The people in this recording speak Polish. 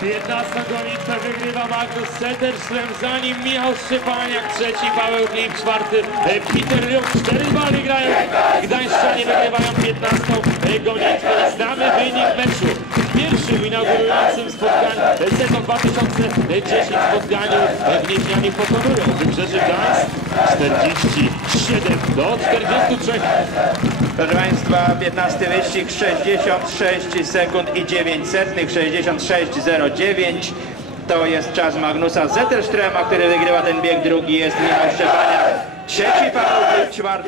15 gonitwę wygrywa Magnus Zetterström, za nim Michał Szczepaniak, trzeci Paweł Klim, czwarty e, Peter Luk. Cztery bali grają. Gdańszczanie wygrywają 15 gonitwę. Znamy wynik meczu. Sezon 2010 spotkaniu e, Gnieźnianie pokonują Wybrzeże Gdańsk 47 do 43. Proszę Państwa, 15 wyścig 66 sekund i 9 setnych, 66,09. To jest czas Magnusa Zetterströma, który wygrywa ten bieg. Drugi jest Michał Szczepaniak. Trzeci Paweł czwarty.